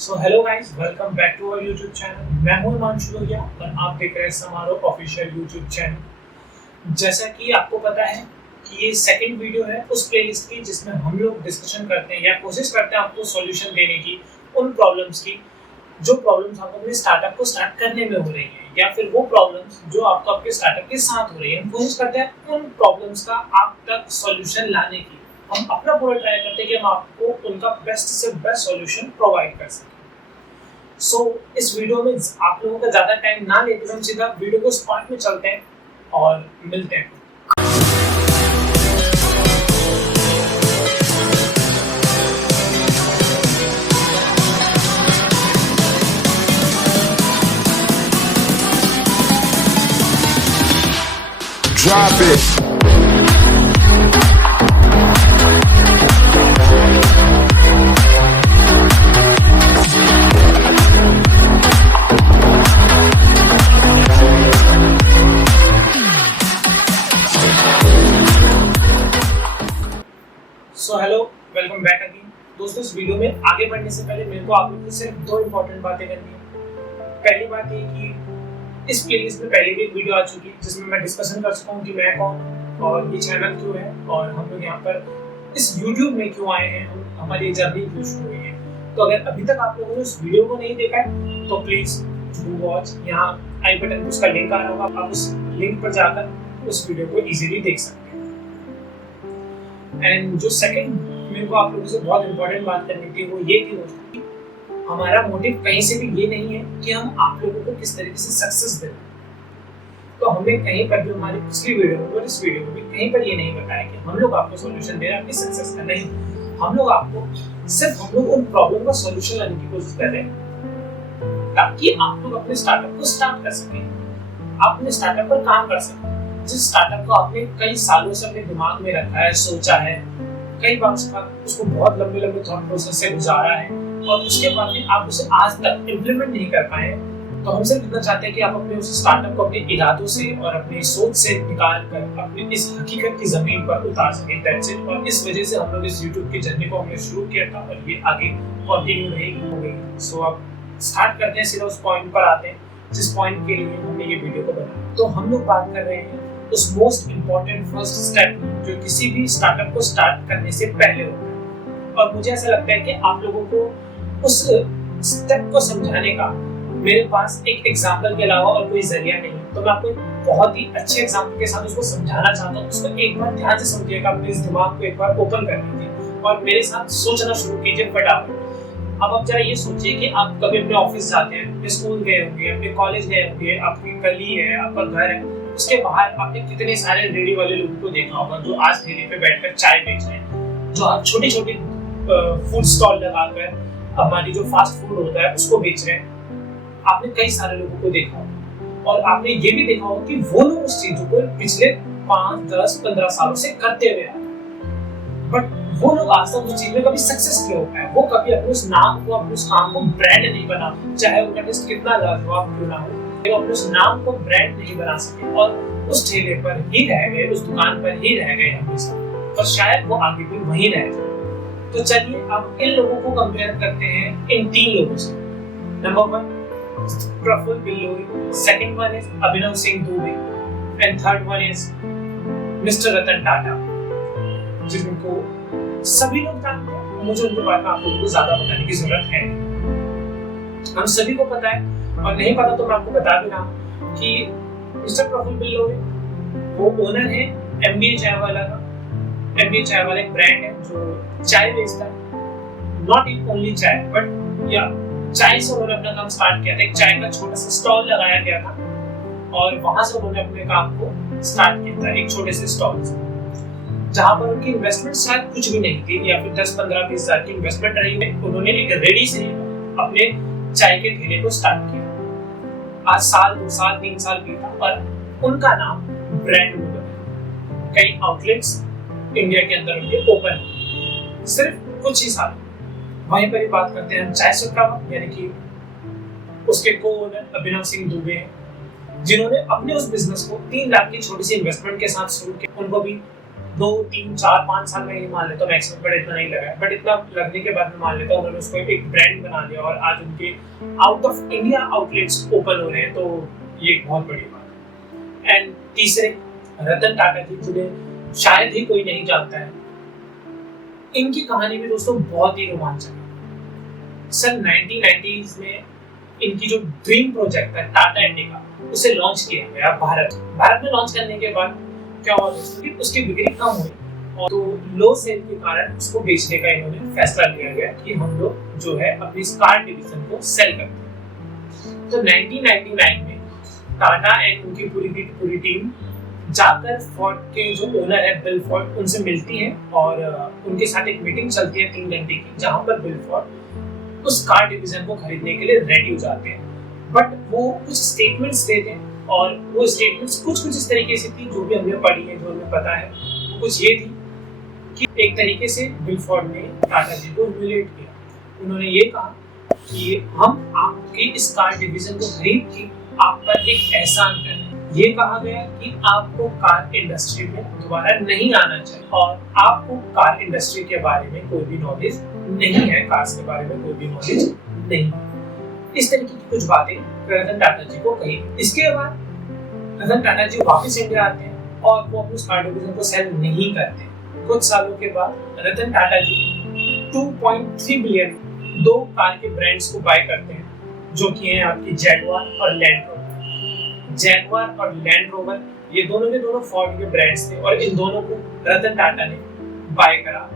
So hello guys, welcome back to our YouTube channel. मैं हूं हिमांशु लोहिया और आप देख रहे हैं समारोह ऑफिशियल यूट्यूब चैनल। जैसा कि आपको पता है कि ये सेकंड वीडियो है उस प्लेलिस्ट की जिसमें हम लोग डिस्कशन करते हैं या कोशिश करते हैं आपको सॉल्यूशन देने की उन प्रॉब्लम्स की जो प्रॉब्लम्स आपको अपने स्टार्टअप को स्टार्ट करने में हो रही है, या फिर वो प्रॉब्लम्स जो आपको आपके स्टार्टअप के साथ हो रही है। हम कोशिश करते हैं उन प्रॉब्लम्स का आप तक सॉल्यूशन लाने की। हम अपना पूरा ट्राई करते हैं कि हम आपको उनका बेस्ट से बेस्ट सॉल्यूशन प्रोवाइड कर सकें। इस वीडियो में आप लोगों का ज़्यादा टाइम ना लेते हुए हम सीधा वीडियो को स्टार्ट में चलते हैं और मिलते हैं। Drop it. Hello, welcome back again. दोस्तों, इस वीडियो में आगे बढ़ने से पहले मेरे को आप लोगों से सिर्फ दो इंपॉर्टेंट बातें करनी है। पहली बात ये कि इस प्लेलिस्ट में पहले भी एक वीडियो आ चुकी है जिसमें मैं डिस्कशन कर चुका हूँ कि मैं कौन हूँ और ये चैनल क्यों है और हम लोग यहाँ पर इस यूट्यूब में क्यों आए हैं, हमारी जर्नी क्यों शुरू हुई है। तो अगर अभी तक आप लोगों ने उस वीडियो को नहीं देखा है तो प्लीज डू वॉच। यहाँ आई बटन पर उसका लिंक आ रहा होगा, आप उस लिंक पर जाकर उस वीडियो को इजीली देख सकते हैं। एंड जो सेकंड मेरे को आप लोगों से बहुत इंपॉर्टेंट बात करनी थी वो ये थी दोस्तों कि हमारा मोटिव कहीं से भी ये नहीं है कि हम आप लोगों को किस तरीके से सक्सेस दें। तो हमने कहीं पर भी हमारी पिछली वीडियो में और इस वीडियो में भी कहीं पर ये नहीं बताया कि हम लोग आपको सॉल्यूशन दे रहे हैं आपकी सक्सेस का। नहीं, हम लोग आपको सिर्फ उन प्रॉब्लम का सॉल्यूशन लाने की कोशिश कर रहे हैं ताकि आप लोग अपने स्टार्टअप को स्टार्ट कर सकें, आप अपने स्टार्टअप पर काम कर सकें। जिस स्टार्टअप को आपने कई सालों से अपने दिमाग में रखा है, सोचा है, कई बार उसको बहुत लंबे लंबे थॉट प्रोसेस से गुजारा है और उसके बाद भी आप उसे आज तक इम्प्लीमेंट नहीं कर पाए, तो हम सिर्फ इतना चाहते हैं कि आप अपने उस स्टार्टअप को अपने इरादों से और अपनी सोच से निकाल कर अपनी इस हकीकत की जमीन पर उतार सकें। That's it. और इस वजह से हम लोग इस यूट्यूब की जर्नी को हमने शुरू किया था और ये आगे कंटिन्यू रहेगी। सो अब स्टार्ट करते हैं, सीधा उस पॉइंट पर आते हैं जिस पॉइंट के लिए हमने ये वीडियो को बनाया। तो हम लोग बात कर रहे हैं उस मोस्ट इम्पॉर्टेंट फर्स्ट स्टेप जो किसी भी स्टार्टअप को स्टार्ट करने से पहले होता है। और मुझे ऐसा लगता है कि आप लोगों को उस स्टेप को समझाने का मेरे पास एक एग्जांपल के अलावा और कोई जरिया नहीं है। तो मैं आपको बहुत ही अच्छे एग्जांपल के साथ उसको समझाना चाहता हूँ। उसको एक बार ध्यान से समझिएगा, अपने इस दिमाग को एक बार ओपन कर लीजिए और मेरे साथ सोचना शुरू कीजिए फटाफट। अब आप जरा ये सोचिए कि आप कभी अपने ऑफिस जाते हैं, अपने स्कूल गए होंगे, अपने कॉलेज गए होंगे, आपकी गली है, आपका घर है, उसके बाहर आपने कितने सारे रेडी वाले लोगों को देखा होगा जो आज ठेले पे बैठकर चाय बेच रहे हैं, जो आज छोटी छोटी फूड स्टॉल लगाकर हमारी जो फास्ट फूड होता है उसको बेच रहे हैं। आपने कई सारे लोगों को देखा होगा और आपने ये भी देखा होगा कि वो लोग उस चीजों को पिछले 5, 10, 15 सालों से करते हुए आ रहे हैं, बट वो लोग आज तक उस चीज में कभी सक्सेस नहीं हो पाए। वो कभी अपने उस नाम को, अपने उस काम को ब्रांड नहीं बना, चाहे उनका टेस्ट कितना लाजवाब क्यों ना हो, वो अपने उस नाम को ब्रांड नहीं बना सके और उस ठेले पर ही रह गए, उस दुकान पर ही रह गए हमेशा, और शायद वो आगे भी वहीं रह जाए। तो चलिए अब इन लोगों को कंपेयर करते हैं इन 3 लोगों से। Number 1 Prafull Billore, second one is Abhinav Singh Dubey and third one is mister Ratan Tata, जिनको सभी लोग जानते हैं। मुझे उनके बारे में आप लोगों को ज्यादा बताने की जरूरत है, हम सभी को पता है। और नहीं पता तो मैं आपको बता भी रहा हूँ कि मिस्टर प्रफुल्ल बिल्लोई वो ओनर है एमबीए चाय वाला का। एमबीए चाय वाला एक ब्रांड है जो चाय बेचता है, नॉट ओनली चाय बट या चाय से उन्होंने अपना काम स्टार्ट किया था। एक चाय का छोटा सा स्टॉल लगाया गया था और वहां से उन्होंने अपने काम को स्टार्ट किया था, एक छोटे से स्टॉल से, जहां पर उनकी इन्वेस्टमेंट शायद कुछ भी नहीं थी या फिर 10, 15, 20 हजार की इन्वेस्टमेंट रही है। उन्होंने एक रेडी से अपने चाय के ठेले को स्टार्ट किया। आज साल, 2 साल, 3 साल बीता और उनका नाम ब्रांड में बना। कई आउटलेट्स इंडिया के अंदर उनके ओपन हुए सिर्फ कुछ ही साल। वहीं पर ही बात करते हैं हम चाय सुट्टा, यानी कि उसके को ओनर अभिनव सिंह दुबे हैं, जिन्होंने अपने उस बिजनेस को 3 लाख की छोटी सी इन्वेस्टमेंट के साथ शुरू किया। उनको भी 2 3 4 5 साल में ही मान लेता हूँ मैक्सिमम, बट इतना नहीं लगा, बट इतना लगने के बाद मैं मान लेता हूँ उन्होंने उसको एक ब्रांड बना लिया और आज उनके out of India outlets open हो रहे हैं, तो ये एक बहुत बड़ी बात है। एंड तीसरे, रतन टाटा जी, जिन्हें शायद ही कोई नहीं जानता है, इनकी कहानी भी दोस्तों बहुत ही रोमांचक है। सन 1990s में इनकी जो ड्रीम प्रोजेक्ट था टाटा इंडिका, उसे लॉन्च किया गया भारत में। लॉन्च करने के बाद क्या हुआ दोस्तों कि उसकी बिक्री कम हुई और तो लो सेल के कारण उसको बेचने का इन्होंने फैसला लिया गया कि हम लोग जो है अपनी कार डिवीजन को सेल करते हैं। तो 1999 में टाटा एंड उनकी पूरी टीम जाकर फोर्ड के जो ओनर है बिल फोर्ड, उनसे मिलती है और उनके साथ एक मीटिंग चलती है 3 घंटे की, जहां पर बिल फोर्ड उस कार डिवीजन को खरीदने के लिए रेडी हो जाते हैं। बट वो कुछ स्टेटमेंट्स देते हैं और वो स्टेटमेंट्स कुछ इस तरीके से थी, जो भी हमने पढ़ी है, जो हमें पता है, वो कुछ ये थी कि एक तरीके से बिल फोर्ड ने टाटा जी को ह्यूमिलिएट किया। उन्होंने ये कहा कि हम आपकी इस कार डिवीजन को खरीद के आप पर एक एहसान कर रहे हैं। ये कहा गया कि आपको कार इंडस्ट्री में दोबारा नहीं आना चाहिए और आपको कार इंडस्ट्री के बारे में कोई भी नॉलेज नहीं है, कार्स के बारे में कोई भी नॉलेज नहीं है। इस तरीके की कुछ बातें रतन टाटा जी को कही। इसके बाद रतन टाटा जी वापस इंडिया आते हैं और वो अपनी कार डिवीजन को सेल नहीं करते। कुछ सालों के बाद रतन टाटा जी 2.3 बिलियन 2 कार के ब्रांड्स को बाय करते हैं, जो कि हैं आपकी जैगुआर और लैंड रोवर। जैगुआर और लैंड रोवर ये दोनों के दोनों फोर्ड के ब्रांड्स थे और इन दोनों को रतन टाटा ने बाय करा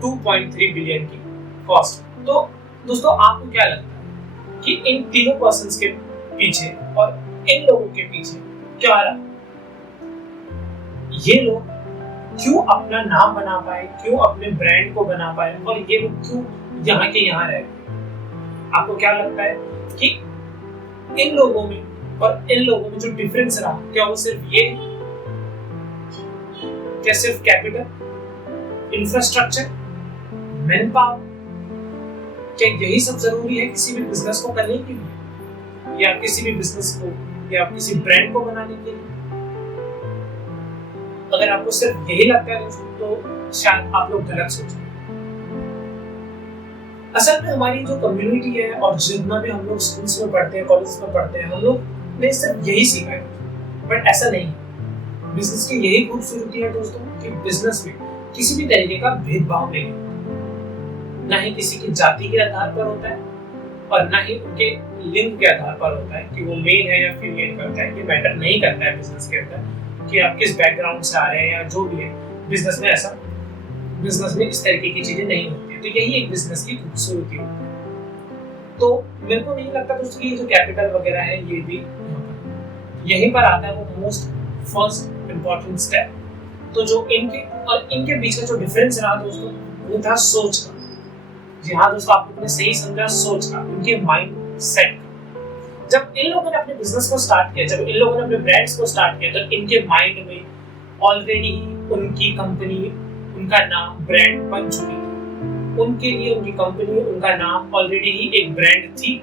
2.3 बिलियन की कॉस्ट। तो दोस्तों आपको क्या लगता है कि इन तीनों पर्संस के पीछे और इन लोगों के पीछे क्या रहा? ये लोग क्यों अपना नाम बना पाए, क्यों अपने ब्रांड को बना पाए और ये लोग क्यों यहाँ के यहाँ रह गए? आपको क्या लगता है कि इन लोगों में और इन लोगों में जो डिफरेंस रहा, क्या वो सिर्फ ये, क्या सिर्फ कैपिटल, इंफ्रास्ट्रक्चर, मैन पावर, क्या यही सब जरूरी है किसी भी बिजनेस को करने के लिए या किसी भी बिजनेस को या किसी ब्रांड को बनाने के लिए? अगर आपको सिर्फ यही लगता है दोस्तों, तो शायद आप लोग गलत सोच रहे हैं। असल में हमारी जो कम्युनिटी है और जितना भी हम लोग स्कूल्स में पढ़ते हैं, कॉलेज में पढ़ते हैं, हम लोग ने सिर्फ यही सीखा है, बट ऐसा नहीं है। बिजनेस की यही खूबसूरती है दोस्तों कि बिजनेस में किसी भी तरीके का भेदभाव नहीं है, ना ही किसी की जाति के आधार पर होता है और ना ही उनके लिंग के आधार पर होता है कि वो मेल है या फीमेल करता है। ये मैटर नहीं करता है बिजनेस के अंदर कि आप किस बैकग्राउंड से आ रहे हैं या जो भी है। बिजनेस में ऐसा, बिजनेस में इस तरीके की चीजें नहीं होती है। तो यही एक बिजनेस की खूबसूरती होती है। तो मेरे को नहीं लगता दोस्तों कि ये जो कैपिटल वगैरह है ये भी यहीं पर आता है वो मोस्ट फर्स्ट इम्पोर्टेंट स्टेप। तो जो इनके और इनके बीच का जो डिफरेंस रहा दोस्तों, वो था सोच का। जी हाँ दोस्तों, आप लोगों ने सही समझा, सोच का, उनके माइंड सेट का। जब इन लोगों ने अपने बिजनेस को स्टार्ट किया, जब इन लोगों ने अपने ब्रांड्स को स्टार्ट किया, तो इनके माइंड में ऑलरेडी उनकी कंपनी, उनका नाम ब्रांड बन चुकी थी। उनके लिए उनकी कंपनी, उनका नाम ऑलरेडी ही एक ब्रांड थी।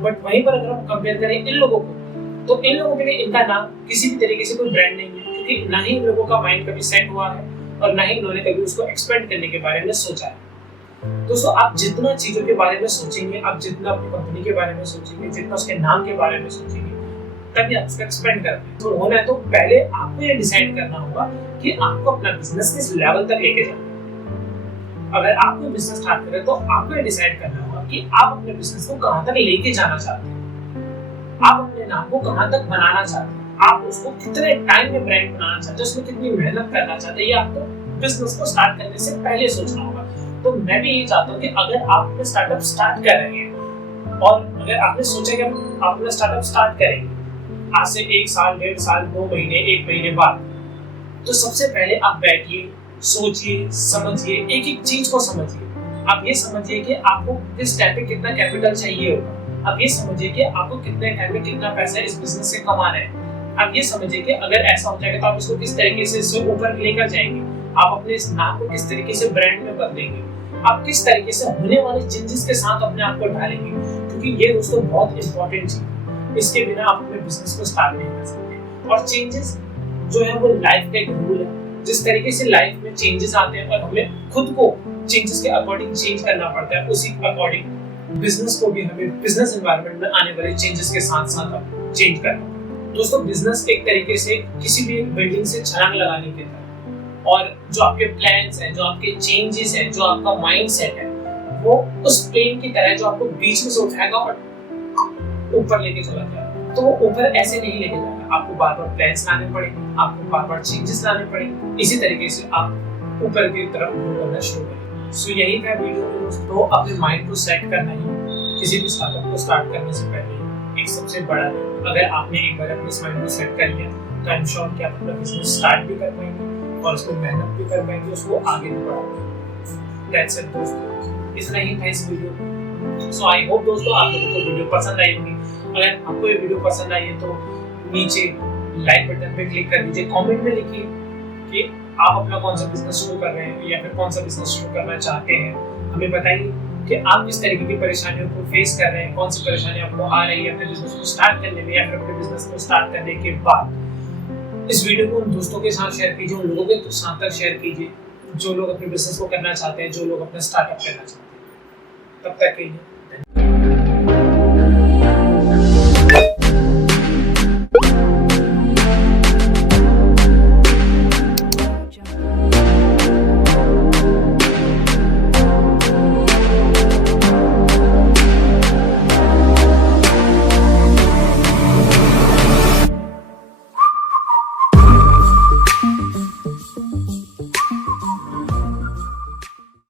बट वहीं पर अगर हम कंपेयर करें इन लोगों को, तो इन लोगों के लिए इनका नाम किसी भी तरीके से कोई ब्रांड नहीं है, क्योंकि ना ही इन लोगों का माइंड कभी सेट हुआ है और ना ही इन्होंने कभी उसको एक्सपेंड करने के बारे में सोचा है। दोस्तों, आप जितना चीजों के बारे में सोचेंगे, आप जितना अपनी कंपनी के बारे में सोचेंगे, जितना उसके नाम के बारे में सोचेंगे, तभी आप उसको एक्सपेंड करेंगे। तो होना है तो पहले आपको ये डिसाइड करना होगा कि आपको अपना बिजनेस किस लेवल तक लेके जाना है। अगर आप कोई बिजनेस स्टार्ट करें तो आपको ये डिसाइड करना होगा कि आप अपने बिजनेस को कहां तक लेके जाना चाहते हैं, आप अपने नाम को कहां तक बनाना चाहते हैं, आप उसको कितने टाइम में ब्रांड बनाना चाहते हैं, उसमें कितनी मेहनत करना चाहते हैं, ये आपको बिजनेस को स्टार्ट करने से पहले सोचना होगा। तो मैं भी यही चाहता हूँ कि अगर आप अपने स्टार्टअप स्टार्ट कर रहे हैं और अगर आपने सोचा कि आप अपना स्टार्टअप स्टार्ट करेंगे आज से 1 साल, 1.5 साल, 2 महीने, 1 महीने बाद, तो सबसे पहले आप बैठिए, सोचिए, समझिए, एक एक चीज को समझिए। आप ये समझिए कि आपको किस टाइम पे कितना कैपिटल चाहिए होगा। आप ये समझिए कि आपको कितने टाइम में कितना पैसा इस बिजनेस से कमाना है। आप ये समझिए कि अगर ऐसा हो जाएगा तो आप इसको किस तरीके से इससे ऊपर लेकर जाएंगे, आप अपने इस नाम को किस तरीके से ब्रांड में बदलेंगे, आप किस तरीके से होने वाले चेंजेस के साथ अपने आप को ढालेंगे, क्योंकि ये दोस्तों बहुत इंपॉर्टेंट चीज है। इसके बिना आप अपने बिजनेस को स्टार्ट नहीं कर सकते। और चेंजेस जो है वो लाइफ का एक रूल है। जिस तरीके से लाइफ में चेंजेस आते हैं और हमें खुद को चेंजेस के अकॉर्डिंग चेंज करना पड़ता है, उसी अकॉर्डिंग बिजनेस को भी हमें बिजनेस एनवायरनमेंट में आने वाले चेंजेस के साथ साथ अब चेंज करना पड़ता है। दोस्तों, बिजनेस एक तरीके से किसी भी बिल्डिंग से छलांग लगाने की तरह, और जो आपके प्लान्स हैं, जो आपके चेंजेस हैं, जो आपका माइंडसेट है, वो उस प्लेन की तरह जो आपको बीच में से उठाएगा और ऊपर लेके चला जाएगा। तो वो ऊपर ऐसे नहीं लेके जाएगा, आपको बार बार प्लान्स लाने पड़ेंगे, आपको बार बार चेंजेस लाने पड़ेंगे, इसी तरीके से आप ऊपर की तरफ ग्रो करना शुरू करेंगे। सो यही था वीडियो में दोस्तों, अपने माइंड को सेट करना ही किसी भी स्टार्टअप को स्टार्ट करने से पहले एक सबसे बड़ा है। अगर आपने एक बार अपने माइंड को सेट कर लिया तो आई एम श्योर कि आप अपना बिजनेस स्टार्ट भी कर पाएंगे और उसमें मेहनत भी कर पाएंगे, उसको आगे भी बढ़ाएंगे। दैट्स इट दोस्तों, इतना ही था इस वीडियो। सो आई होप दोस्तों आप लोगों को वीडियो पसंद आई होगी। अगर आपको ये वीडियो पसंद आई है तो नीचे लाइक बटन पे क्लिक कर दीजिए, कमेंट में लिखिए कि आप अपना कौन सा बिजनेस शुरू कर रहे हैं या फिर कौन सा बिजनेस शुरू करना चाहते हैं। हमें बताइए कि आप किस तरीके की परेशानियों को फेस कर रहे हैं, कौन सी परेशानी आपको आ रही है अपने बिजनेस को स्टार्ट करने में या फिर अपने बिजनेस को स्टार्ट करने के बाद। इस वीडियो को उन दोस्तों के साथ शेयर कीजिए, उन लोगों के साथ तक शेयर कीजिए जो लोग अपने बिजनेस को करना चाहते हैं, जो लोग अपना स्टार्टअप करना चाहते हैं। तब तक के लिए